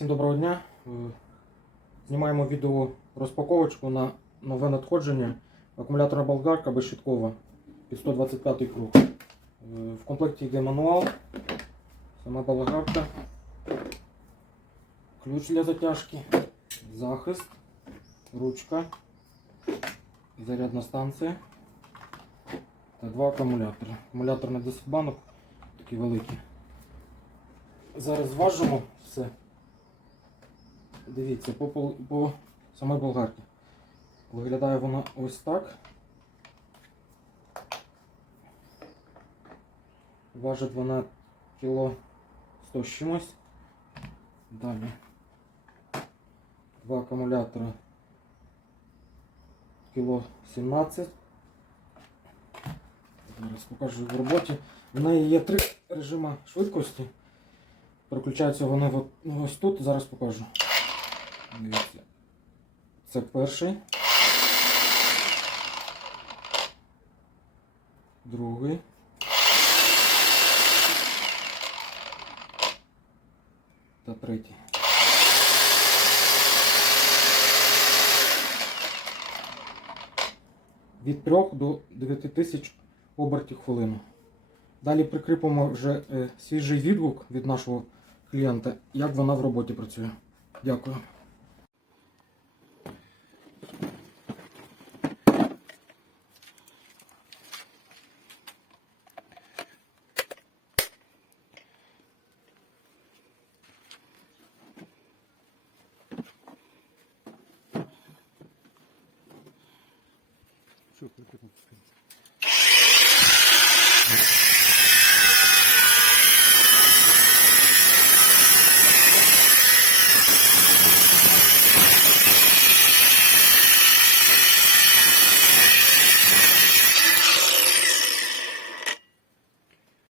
Всім доброго дня. Е, Знімаємо відео розпаковочку на нове надходження акумулятора болгарка безщиткова під 125 круг. Е, В комплекті йде мануал, сама болгарка, ключ для затяжки, захист, ручка, зарядна станція та два акумулятори. Акумулятор на 10 банок, такі великі. Зараз зважимо все. Дивіться, по, пол- по самій болгарці. Виглядає вона ось так. Важить вона кіло 100 з чимось. Далі. Два акумулятора кіло 17. Зараз покажу в роботі. В неї є три режими швидкості. Переключаються вони ну, ось тут, зараз покажу. Дивіться. Це перший. Другий. Та третій. Від 3 до 9 тисяч обертів хвилину. Далі прикріпимо вже е, свіжий відгук від нашого клієнта, як вона в роботі працює. Дякую. Що, прикріпимо?